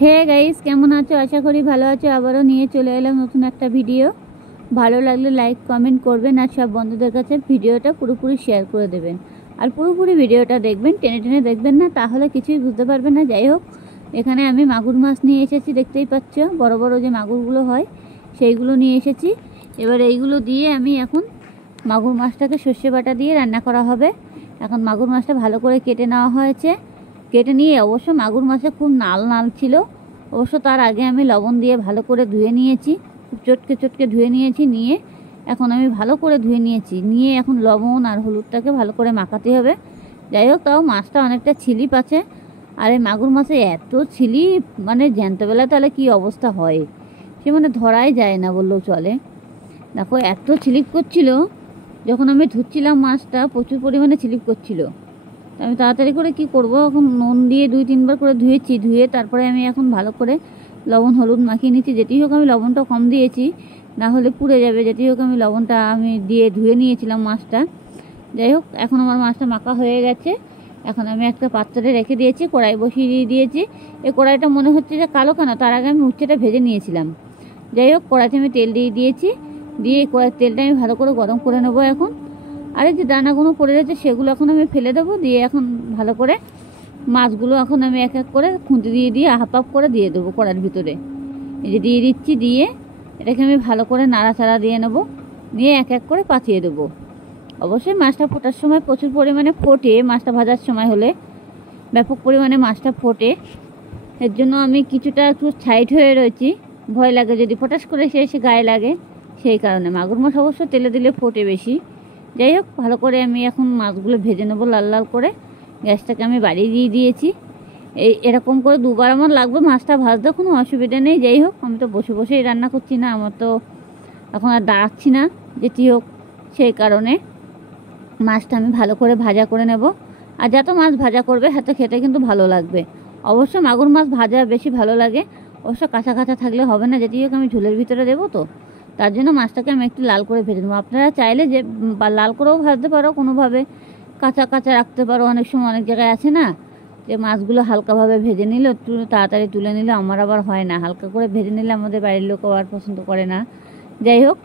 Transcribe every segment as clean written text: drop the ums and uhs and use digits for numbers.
Hey guys, কেমন আছো? আশা করি ভালো আছো। আবারও নিয়ে চলে এলাম নতুন একটা ভিডিও। ভালো লাগলে লাইক কমেন্ট করবেন আর সব বন্ধুদের কাছে ভিডিওটা পুরোপুরি শেয়ার করে দেবেন। আর পুরোপুরি ভিডিওটা দেখবেন, টেনে টেনে দেখবেন না, তাহলে কিছুই বুঝতে পারবেন না। যাই হোক, এখানে আমি মাগুর মাছ নিয়ে এসেছি, দেখতেই পাচ্ছ বড় বড় যে মাগুরগুলো হয় সেইগুলো নিয়ে এসেছি। এবার এইগুলো দিয়ে আমি এখন মাগুর মাছটাকে সর্ষে বাটা দিয়ে রান্না করা হবে। এখন মাগুর মাছটা ভালো করে কেটে নেওয়া হয়েছে। কেটে নিয়ে অবশ্য মাগুর মাছে খুব নাল নাল ছিল। অবশ্য তার আগে আমি লবণ দিয়ে ভালো করে ধুয়ে নিয়েছি, খুব চটকে চটকে ধুয়ে নিয়েছি। নিয়ে এখন আমি ভালো করে ধুয়ে নিয়েছি, নিয়ে এখন লবণ আর হলুদটাকে ভালো করে মাখাতে হবে। যাই হোক, তাও মাছটা অনেকটা ছিলিপ আছে। আর এই মাগুর মাছে এত ছিলিপ, মানে জ্যান্তবেলা তাহলে কি অবস্থা হয় সে মানে ধরাই যায় না বললেও চলে। দেখো এত ছিলিপ করছিল, যখন আমি ধুচ্ছিলাম মাছটা প্রচুর পরিমাণে ছিলিপ করছিল। আমি তাড়াতাড়ি করে কি করব, এখন নুন দিয়ে 2-3 বার করে ধুয়েছি। ধুয়ে তারপরে আমি এখন ভালো করে লবণ হলুদ মাখিয়ে নিচ্ছি। যেটি হোক আমি লবণটা কম দিয়েছি, না হলে পুড়ে যাবে। যেটি হোক আমি লবণটা দিয়ে ধুয়ে নিয়েছিলাম মাছটা। যাই হোক, এখন আমার মাছটা মাখা হয়ে গেছে। এখন আমি একটা পাত্রে রেখে দিয়েছি, কড়াই বসিয়ে দিয়েছি। এই কড়াইটা মনে হচ্ছে যে কালো কেন, তার আগে আমি উচ্ছেটা ভেজে নিয়েছিলাম। যাই হোক, কড়াইতে আমি তেল দিয়ে দিয়েছি। দিয়ে কড়াইয়ের তেলটা আমি ভালো করে গরম করে নেবো এখন। আর এই যে দানাগুলো পড়ে রয়েছে সেগুলো এখন আমি ফেলে দেবো। দিয়ে এখন ভালো করে মাছগুলো এখন আমি এক এক করে খুঁটি দিয়ে দিয়ে হাফ করে দিয়ে দেবো কড়াইয়ের ভিতরে। এই যে দিয়ে দিচ্ছি। দিয়ে এটাকে আমি ভালো করে নাড়াচাড়া দিয়ে নেবো। নিয়ে এক এক করে পাঠিয়ে দেবো। অবশ্যই মাছটা ফোটার সময় প্রচুর পরিমাণে ফোটে, মাছটা ভাজার সময় হলে ব্যাপক পরিমাণে মাছটা ফোটে। এর জন্য আমি কিছুটা একটু সাইড হয়ে রয়েছি, ভয় লাগে যদি ফটাস করে এসে গায়ে লাগে, সেই কারণে। মাগুর মাছ অবশ্য তেলে দিলে ফোটে বেশি। যাই হোক, ভালো করে আমি এখন মাছগুলো ভেজে নেবো লাল লাল করে। গ্যাসটাকে আমি বাড়িয়ে দিয়ে দিয়েছি। এরকম করে 2বার আমার লাগবে মাছটা ভাজতে, কোনো অসুবিধা নেই। যাই হোক, আমি তো বসে বসেই রান্না করছি না, আমার তো এখন আর দাঁড়াচ্ছি না, যেটি হোক সেই কারণে মাছটা আমি ভালো করে ভাজা করে নেব। আর যত মাছ ভাজা করবে হাতে খেতে কিন্তু ভালো লাগবে। অবশ্য মাগুর মাছ ভাজা বেশি ভালো লাগে, অবশ্য কাঁচা কাঁচা থাকলে হবে না। যেটি হোক আমি ঝোলের ভিতরে দেবো তো, তার জন্য মাছটাকে আমি একটু লাল করে ভেজে নেবো। আপনারা চাইলে যে লাল করেও ভাজতে পারো, কোনোভাবে কাঁচা কাঁচা রাখতে পারো। অনেক সময় অনেক জায়গায় আছে না যে মাছগুলো হালকাভাবে ভেজে নিলে একটু তাড়াতাড়ি তুলে নিলে, আমার আবার হয় না। হালকা করে ভেজে নিলে আমাদের বাড়ির লোক আবার পছন্দ করে না। যাই হোক,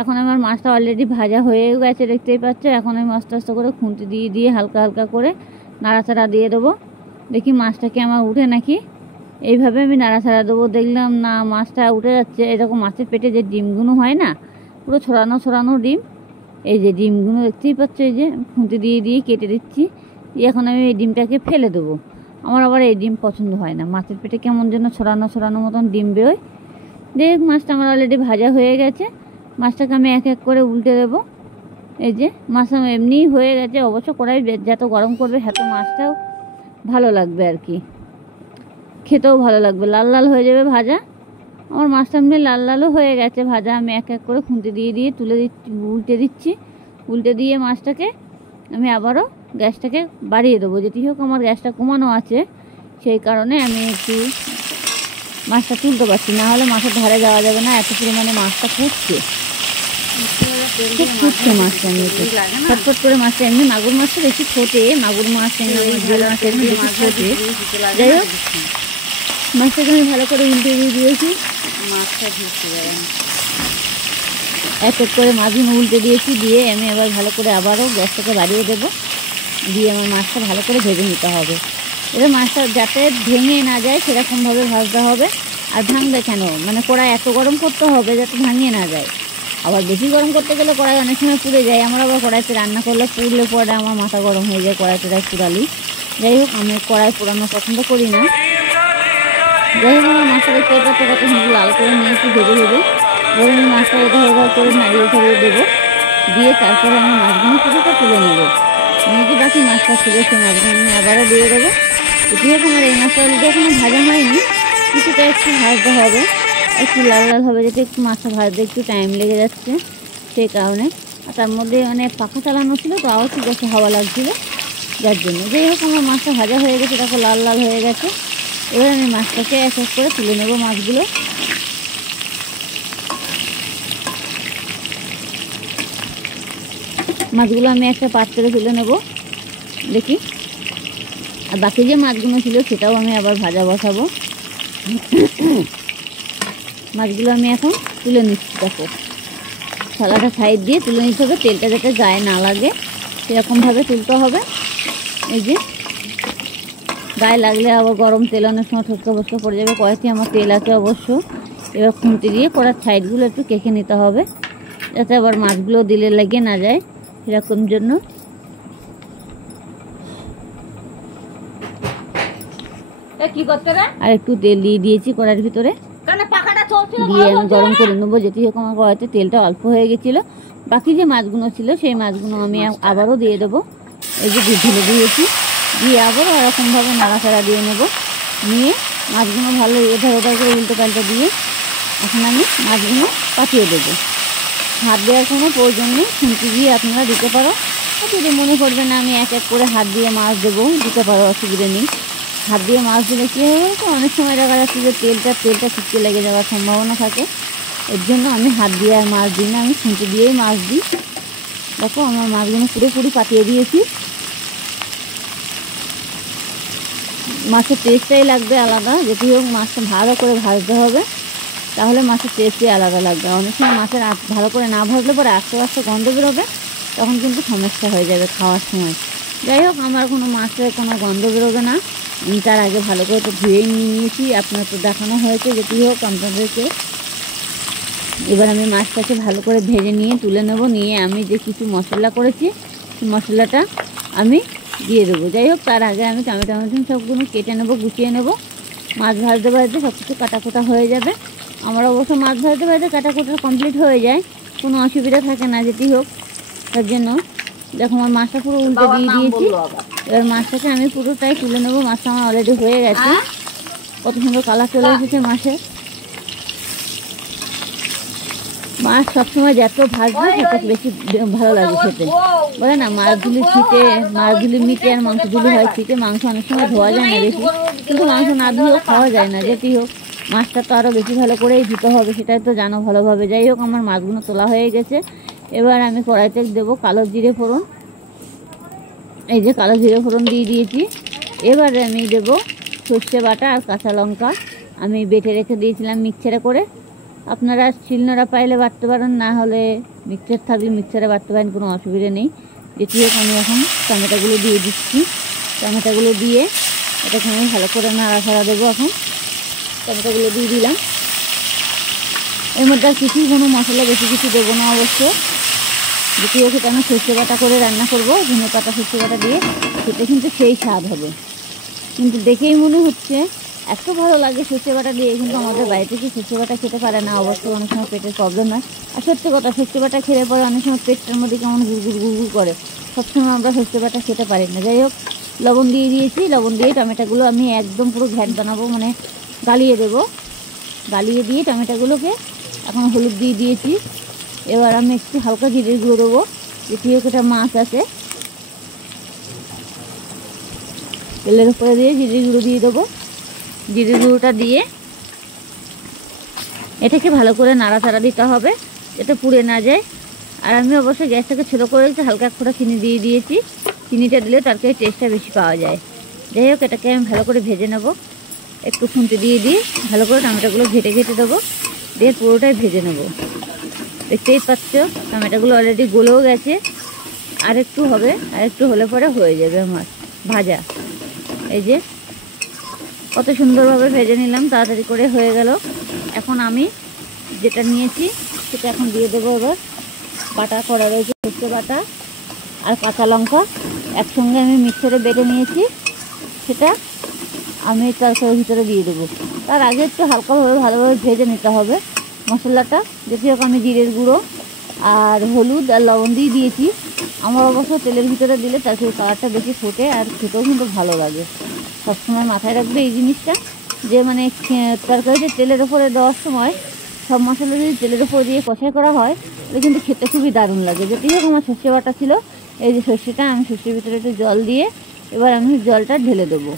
এখন আমার মাছটা অলরেডি ভাজা হয়ে গেছে, দেখতেই পাচ্ছ। এখন আমি আস্তে আস্তে করে খুঁটি দিয়ে দিয়ে হালকা হালকা করে নাড়াচাড়া দিয়ে দেবো। দেখি মাছটা কি আমার উঠে নাকি। এইভাবে আমি নাড়াচাড়া দেবো। দেখলাম না মাছটা উঠে যাচ্ছে। এরকম মাছের পেটে যে ডিমগুলো হয় না, পুরো ছড়ানো ছড়ানো ডিম, এই যে ডিমগুলো দেখতেই পাচ্ছ, এই যে খুঁটি দিয়ে দিয়ে কেটে দিচ্ছি। এখন আমি এই ডিমটাকে ফেলে দেবো। আমার আবার এই ডিম পছন্দ হয় না, মাছের পেটে কেমন যেন ছড়ানো ছড়ানো মতন ডিম বেরোয়। দেখ, মাছটা আমার অলরেডি ভাজা হয়ে গেছে। মাছটাকে আমি এক এক করে উল্টে দেবো। এই যে মাছ এমনিই হয়ে গেছে। অবশ্য কড়াই যত গরম করবে তত মাছটাও ভালো লাগবে আর কি, খেতেও ভালো লাগবে, লাল লাল হয়ে যাবে ভাজা। আমার মাছটা এমনি লাল লালও হয়ে গেছে ভাজা। আমি এক এক করে খুঁটি দিয়ে দিয়ে তুলে দিচ্ছি, উল্টে দিচ্ছি। উল্টে দিয়ে মাছটাকে আমি আবারও গ্যাসটাকে বাড়িয়ে দেবো। যেটি হোক আমার গ্যাসটা কমানো আছে, সেই কারণে আমি একটু মাছটা তুলতে পারছি, না হলে মাছের ধারে যাওয়া যাবে না, এত পরিমাণে মাছটা ফুটছে। খুব ফুটছে মাছটা, এমনিতে ফটফট করে মাছটা। এমনি মাগুর মাছটা বেশি ফোটে, মাগুর মাছ জিওল মাছ এমনি বেশি ফোটে। যাই হোক, মাছটাকে আমি ভালো করে উল্টে দিয়ে দিয়েছি। মাছটা ভেসে যায়, এক এক করে মাছগুলো উল্টে দিয়েছি। দিয়ে আমি আবার ভালো করে আবারও গ্যাসটাকে বাড়িয়ে দেবো। দিয়ে আমার মাছটা ভালো করে ভেজে নিতে হবে। এবার মাছটা যাতে ভেঙে না যায় সেরকমভাবে ভাজতে হবে। আর ভাঙবে কেন, মানে কড়াই এত গরম করতে হবে যাতে ভাঙিয়ে না যায়। আবার বেশি গরম করতে গেলে কড়াই অনেক সময় পুড়ে যায়। আমার আবার কড়াইতে রান্না করলে পুড়লে পরে আমার মাথা গরম হয়ে যায়, কড়াই টড়াই পুড়ালি। যাই হোক, আমি কড়াই পোড়ানো পছন্দ করি না। যাই হোক, আমার মাছটা দেখতে পাচ্ছ কত সুন্দর লাল করে নিয়েছি ভেজে ভেজে। এবার আমি মাছটা এধার করে নাড়িয়ে ছাড়িয়ে দেবো। দিয়ে তারপরে আমি মাছগুলো কিছুটা তুলে নেবো। নিয়ে যে বাকি মাছটা ছিল সেই মাছগুলো আমি আবারও দিয়ে দেবো। এটি হোক আমার এই মাছটা অলরেডি এখনো ভাজা হয়নি, কিছুটা একটু ভাজতে হবে, একটু লাল লাল হবে, যেটা একটু মাছটা ভাজতে একটু টাইম লেগে যাচ্ছে সেই কারণে। আর তার মধ্যে অনেক পাখা চালানো ছিল, তো আবার ঠিক আছে হাওয়া লাগছিলো যার জন্য। যাই হোক, আমার মাছটা ভাজা হয়ে গেছে, দেখো লাল লাল হয়ে গেছে। এবার আমি মাছটাকে এক এক করে তুলে নেবো। মাছগুলো আমি একটা পাত্রে তুলে নেব। দেখি, আর বাকি যে মাছগুলো ছিল সেটাও আমি আবার ভাজা বসাবো। মাছগুলো আমি এখন তুলে নিচ্ছি। দেখো থালাটা সাইড দিয়ে তুলে নিতে হবে, তেলটা যাতে গায়ে না লাগে সেরকমভাবে তুলতে হবে। এই যে গায়ে লাগলে আবার গরম তেল অনেক সময় ঠসকা ফসকা পড়ে যাবে। কয়েকটি আমার তেল আছে অবশ্য। এবার খুন্তি দিয়ে কড়ার সাইডগুলো একটু কেখে নিতে হবে যাতে আবার মাছগুলো দিলে লেগে না যায়, এরকম জন্য। আর একটু তেল দিয়ে দিয়েছি কড়ার ভিতরে, দিয়ে আমি গরম করে নেবো। যেটি হোক আমার কড়াইতে তেলটা অল্প হয়ে গেছিলো। বাকি যে মাছগুলো ছিল সেই মাছগুলো আমি আবারও দিয়ে দেবো। এই যে ঢেলে দিয়েছি, দিয়ে আবারও এরকমভাবে নাড়াচাড়া দিয়ে নেব। নিয়ে মাছগুলো ভালো এধার ওধার করে উল্টো পাল্টে দিয়ে এখন আমি মাছগুলো পাঠিয়ে দেবো। হাত দেওয়ার কোনো প্রয়োজন নেই, খুন্তি দিয়ে আপনারা দিতে পারো। যদি মনে করবে না আমি এক এক করে হাত দিয়ে মাছ দেবো, দিতে পারো, অসুবিধা নেই। হাত দিয়ে মাছ দিলে কী হবে, অনেক সময় দেখা যাচ্ছে যে তেলটা ছিটকে লেগে যাওয়ার সম্ভাবনা থাকে। এর জন্য আমি হাত দিয়ে আর মাছ দিই না, আমি খুন্তি দিয়েই মাছ দিই। দেখো আমার মাছগুলো পুরোপুরি পাঠিয়ে দিয়েছি। মাছের টেস্টটাই লাগবে আলাদা। যেটি হোক মাছটা ভালো করে ভাজতে হবে, তাহলে মাছের টেস্টই আলাদা লাগবে। অনেক সময় মাছের ভালো করে না ভাজলে পরে আস্তে আস্তে গন্ধ বেরোবে, তখন কিন্তু সমস্যা হয়ে যাবে খাওয়ার সময়। যাই হোক আমার কোনো মাছের কোনো গন্ধ বেরোবে না। আমি তার আগে ভালো করে তো ধুয়েই নিয়েছি, আপনার তো দেখানো হয়েছে। যেটি হোক আপনাদেরকে এবার আমি মাছটাকে ভালো করে ভেজে নিয়ে তুলে নেব। নিয়ে আমি যে কিছু মশলা করেছি সেই মশলাটা আমি দিয়ে দেবো। যাই হোক তার আগে আমি টমেটো সবগুলো কেটে নেবো, গুছিয়ে নেব। মাছ ভাজতে ভাজতে সব কিছু কাটাকুটা হয়ে যাবে। আমার অবশ্য মাছ ভাজতে ভাজতে কাটাকুটা কমপ্লিট হয়ে যায়, কোনো অসুবিধা থাকে না। যেটি হোক তার জন্য দেখো আমার মাছটা পুরো উল্টে দিয়ে দিয়েছি। এবার মাছটাকে আমি পুরোটাই তুলে নেবো। মাছটা আমার অলরেডি হয়ে গেছে, কত সুন্দর কালার চলে এসেছে মাছের। মাছ সবসময় যত ভাজবে তত বেশি ভালো লাগে খেতে, বলে না? মাছগুলি ছিটে, মাছগুলি মিটে আর মাংসগুলি হয় ছিটে। মাংস অনেক সময় ধোয়া যায় না বেশি, কিন্তু মাংস না ধুয়েও খাওয়া যায় না। যেটি হোক মাছটা তো আরও বেশি ভালো করেই ধুতে হবে, সেটাই তো জানো ভালোভাবে। যাই হোক আমার মাছগুলো তোলা হয়ে গেছে। এবার আমি কড়াইতে দেবো কালো জিরে ফোড়ন। এই যে কালো জিরে ফোড়ন দিয়ে দিয়েছি। এবারে আমি দেবো সর্ষে বাটা আর কাঁচা লঙ্কা। আমি বেটে রেখে দিয়েছিলাম মিক্সচারে করে। আপনারা শিলনোড়া পাইলে বাটতে পারেন, না হলে মিক্সচার থাকলে মিক্সচারে বাটতে পারেন, কোনো অসুবিধা নেই। যেটি হোক আমি এখন টমেটোগুলো দিয়ে দিচ্ছি। টমেটোগুলো দিয়ে এটাকে আমি ভালো করে নাড়াচাড়া দেবো। এখন টমেটোগুলো দিয়ে দিলাম। এর মধ্যে আর কিছুই কোনো মশলা বেশি কিছু দেবো না অবশ্য। যেটি হোক এটা আমি সর্ষে বাটা করে রান্না করবো, ধনে পাতা সর্ষে বাটা দিয়ে। খেতে কিন্তু সেই স্বাদ হবে। কিন্তু দেখেই মনে হচ্ছে এত ভালো লাগে সর্ষে বাটা দিয়ে, কিন্তু আমাদের বাড়িতে কি সর্ষে বাটা খেতে পারে না। অবশ্য অনেক সময় পেটের প্রবলেম হয়। আর সত্যি কথা, সর্ষে বাটা খেলে পরে অনেক সময় পেটটার মধ্যে কেমন গুড়গুড় করে। সবসময় আমরা সর্ষে বাটা খেতে পারি না। যাই হোক লবণ দিয়ে দিয়েছি। লবণ দিয়ে টমেটোগুলো আমি একদম পুরো ঘ্যাট বানাবো, মানে গালিয়ে দেবো। গালিয়ে দিয়ে টমেটোগুলোকে এখন হলুদ দিয়ে দিয়েছি। এবার আমি একটু হালকা জিরে গুঁড়ো দেবো। যেটি হোক এটা মাছ আছে, তেলের উপরে দিয়ে জিরে গুঁড়ো দিয়ে দেবো। জিরে গুঁড়োটা দিয়ে এটাকে ভালো করে নাড়াচাড়া দিতে হবে যাতে পুড়ে না যায়। আর আমি অবশ্যই গ্যাসটাকে ছোটো করে একটু হালকা ফোঁটা চিনি দিয়ে দিয়েছি। চিনিটা দিলে তরকারির টেস্টটা বেশি পাওয়া যায়। যাই হোক এটাকে আমি ভালো করে ভেজে নেব। একটু খুন্তি দিয়ে ভালো করে টমেটোগুলো ঘেটে দেবো, দিয়ে পুরোটাই ভেজে নেব। দেখতেই পাচ্ছ টমেটোগুলো অলরেডি গলেও গেছে, আর একটু হবে, আর একটু হলে পরে হয়ে যাবে আমার ভাজা। এই যে কত সুন্দরভাবে ভেজে নিলাম, তাড়াতাড়ি করে হয়ে গেল। এখন আমি যেটা নিয়েছি সেটা এখন দিয়ে দেবো। এবার বাটা করা রয়েছে সর্ষে বাটা আর কাঁচা লঙ্কা একসঙ্গে আমি মিক্সারে বেটে নিয়েছি, সেটা আমি তরকারির ভিতরে দিয়ে দেবো। তার আগে একটু হালকাভাবে ভালোভাবে ভেজে নিতে হবে মশলাটা। যেটি হোক আমি জিরের গুঁড়ো আর হলুদ আর লবণ দিয়ে দিয়েছি। আমার অবশ্য তেলের ভিতরে দিলে তরকারির কালারটা বেশি ফোটে আর খেতেও কিন্তু ভালো লাগে। সবসময় মাথায় রাখবে এই জিনিসটা, যে মানে তরকারিতে তেলের ওপরে দেওয়ার সময় সব মশলা যদি তেলের ওপর দিয়ে কষাই করা হয় তাহলে কিন্তু খেতে খুবই দারুণ লাগে। যেটি হোক আমার সর্ষে বাটা ছিল, এই যে সর্ষেটা আমি সর্ষের ভিতরে একটু জল দিয়ে এবার আমি জলটা ঢেলে দেবো।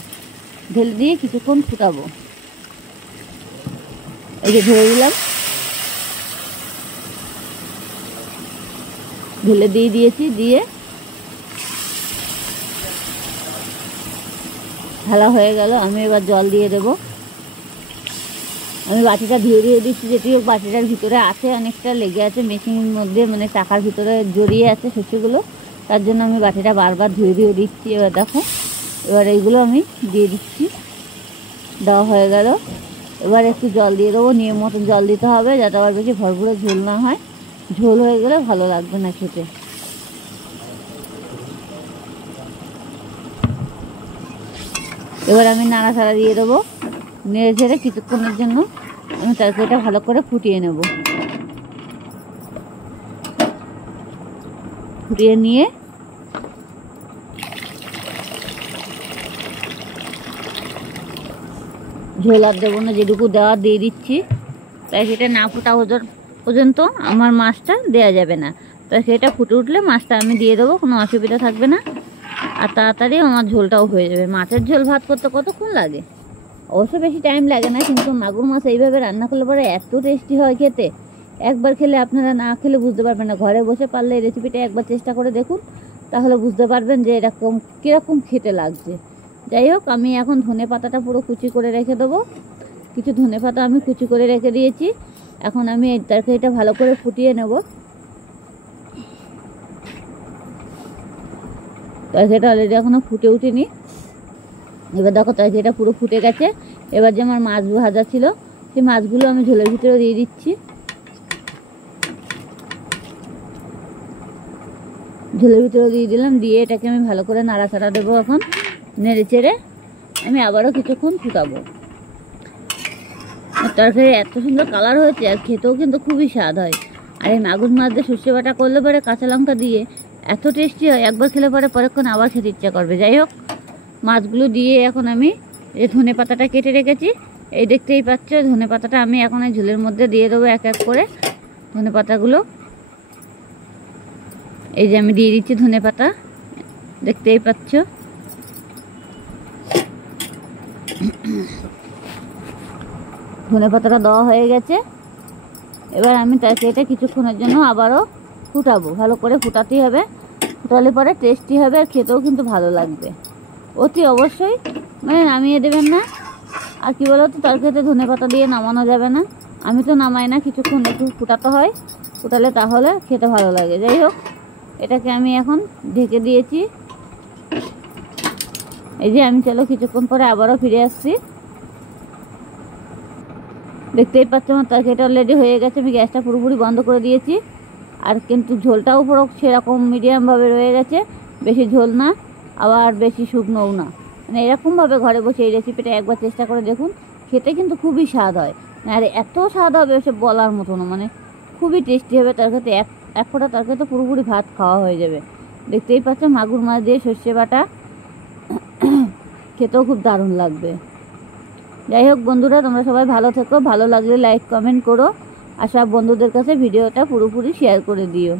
ঢেলে দিয়ে কিছুক্ষণ ফুটাবো। এই যে ঢেলে দিলাম, ঢেলে দিয়ে দিয়েছি। দিয়ে ঢালা হয়ে গেল। আমি এবার জল দিয়ে দেবো। আমি বাটিটা ধুয়ে দিচ্ছি, যেটি হোক বাটিটার ভিতরে আছে অনেকটা লেগে আছে, মেশিনের মধ্যে মানে চাকার ভিতরে জড়িয়ে আছে শস্যগুলো, তার জন্য আমি বাটিটা বারবার ধুয়ে দিচ্ছি। এবার দেখো, এবার এইগুলো আমি দিয়ে দিচ্ছি, দেওয়া হয়ে গেল। এবার একটু জল দিয়ে দেবো, নিয়ম মতো জল দিতে হবে, যাতে আবার বেশি ভরপুরে ঝোল না হয়, ঝোল হয়ে গেলে ভালো লাগবে না খেতে। এবার আমি নাড়াচাড়া দিয়ে দেবো, নেড়ে ঝেড়ে কিছুক্ষণের জন্য আমি তরকারিটা ভালো করে ফুটিয়ে নেব। ফুটিয়ে নিয়ে ঝোল আর দেবো না, যেটুকু দেওয়া দিয়ে দিচ্ছি। তাই সেটা না ফোটা পর্যন্ত আমার মাছটা দেওয়া যাবে না। তাই সেটা ফুটে উঠলে মাছটা আমি দিয়ে দেবো, কোনো অসুবিধা থাকবে না, আর তাড়াতাড়ি আমার ঝোলটাও হয়ে যাবে। মাছের ঝোল ভাত করতে কতক্ষণ লাগে? অবশ্য বেশি টাইম লাগে না, কিন্তু মাগুর মাছ এইভাবে রান্না করলে পরে এত টেস্টি হয় খেতে, একবার খেলে আপনারা না খেলে বুঝতে পারবেন না। ঘরে বসে পারলে এই রেসিপিটা একবার চেষ্টা করে দেখুন, তাহলে বুঝতে পারবেন যে এরকম কীরকম খেতে লাগছে। যাই হোক, আমি এখন ধনে পাতাটা পুরো কুচি করে রেখে দেবো। কিছু ধনে পাতা আমি কুচি করে রেখে দিয়েছি। এখন আমি এই তরকারিটা ভালো করে ফুটিয়ে নেব। তরকারিটা অলরেডি এখনও ফুটে উঠেনি। এবার দেখো তরকারিটা পুরো ফুটে গেছে। এবার যে আমার মাছ ভাজা ছিল সেই মাছগুলো আমি ঝোলের ভিতরে দিয়ে দিচ্ছি। ঝোলের ভিতরে দিয়ে দিলাম, দিয়ে এটাকে আমি ভালো করে নাড়াচাড়া দেবো। এখন নেড়ে চেড়ে আমি আবারও কিছুক্ষণ ফুটাবো। তরকারি এত সুন্দর কালার হয়েছে, আর খেতেও কিন্তু খুবই স্বাদ হয়। আর এই মাগুর মাছ দিয়ে সর্ষে বাটা করলে পরে কাঁচা লঙ্কা দিয়ে এত টেস্টি হয়, একবার খেলে পরে পরেক্ষণ আবার খেতে ইচ্ছা করবে। যাই হোক, মাছগুলো দিয়ে এখন আমি এই ধনে পাতাটা কেটে রেখেছি, এই দেখতেই পাচ্ছ ধনে পাতাটা আমি এখন এই ঝোলের মধ্যে দিয়ে দেবো এক এক করে ধনে পাতাগুলো। এই যে আমি দিয়ে দিচ্ছি ধনে পাতা, দেখতেই পাচ্ছ। ধনে পাতাটা দেওয়া হয়ে গেছে। এবার আমি তরকারিটা কিছুক্ষণের জন্য আবারও ফুটাবো, ভালো করে ফুটাতেই হবে, ফুটালে পরে টেস্টি হবে আর খেতেও কিন্তু ভালো লাগবে। অতি অবশ্যই মানে নামিয়ে দেবেন না। আর কি বলো তো, তরকারিতে ধনে পাতা দিয়ে নামানো যাবে না, আমি তো নামাই না, কিছুক্ষণ একটু ফুটাতে হয়, ফুটালে তাহলে খেতে ভালো লাগে। যাই হোক, এটাকে আমি এখন ঢেকে দিয়েছি। এই যে আমি চলো কিছুক্ষণ পরে আবারও ফিরে আসছি। দেখতেই পাচ্ছ আমার তরকারিটা অলরেডি হয়ে গেছে। আমি গ্যাসটা পুরোপুরি বন্ধ করে দিয়েছি, আর কিন্তু ঝোলটাও পুরো সেরকম মিডিয়ামভাবে রয়ে গেছে, বেশি ঝোল না আবার বেশি শুকনোও না। মানে এরকমভাবে ঘরে বসে এই রেসিপিটা একবার চেষ্টা করে দেখুন, খেতে কিন্তু খুবই স্বাদ হয়। আর এত স্বাদ হবে সে বলার মতো না, মানে খুবই টেস্টি হবে। তরকারিতে এক ফোঁটা তরকারিতে পুরোপুরি ভাত খাওয়া হয়ে যাবে। দেখতেই পাচ্ছ মাগুর মাছ দিয়ে সর্ষে বাটা, খেতেও খুব দারুণ লাগবে। যাই হোক বন্ধুরা, তোমরা সবাই ভালো থেকো, ভালো লাগলে লাইক কমেন্ট করো, আর সব বন্ধুদের কাছে ভিডিওটা পুরোপুরি শেয়ার করে দিও।